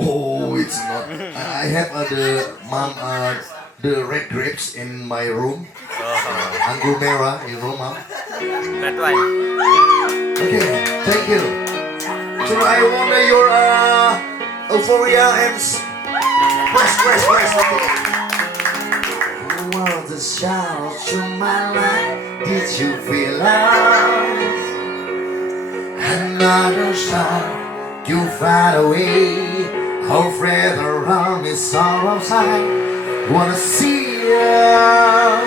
Oh, it's not. I have the red grapes in my room. Anggur merah in room, mom. That one. Okay, thank you. So I want your euphoria and press. Okay. Was the shout to my life? Did you feel lost? Another song you far away. Our friend around me sorrow side. Wanna see you alive.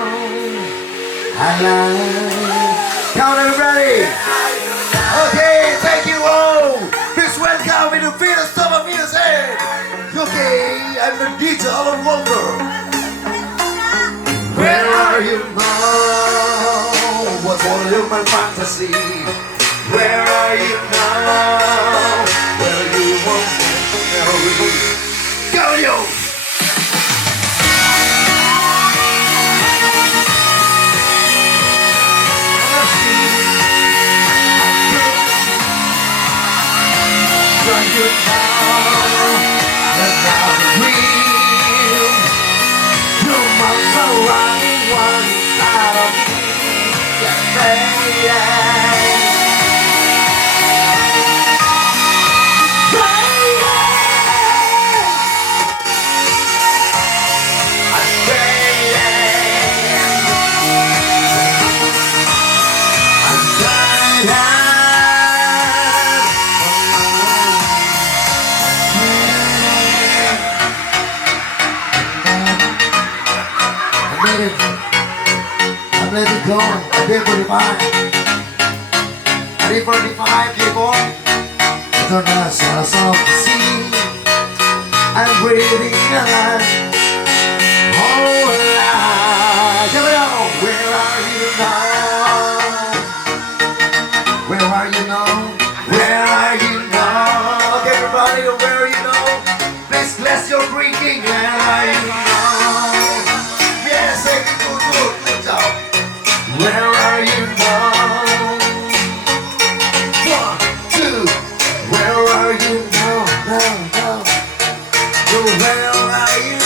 Count everybody. Okay, thank you all. Please welcome in the Venus top of Venus head. Okay, I'm the DJ Alan Walker. Where are you now? What's all in my fantasy? Where are you now? Where you want to go, yo! You now, and now the real. Your mouths are running one inside of me. Yeah, baby. I'm let it go. I did 45. I did 45, people. I don't know, so I saw the sea. I'm breathing alive. Oh, alive. Here we go. Where are you now? Where are you now? Where are you now? Okay, everybody, where are you now? Please bless your drinking. Where are you now? Yes, good job. Where are you now? 1, 2. Where are you now? No. So where are you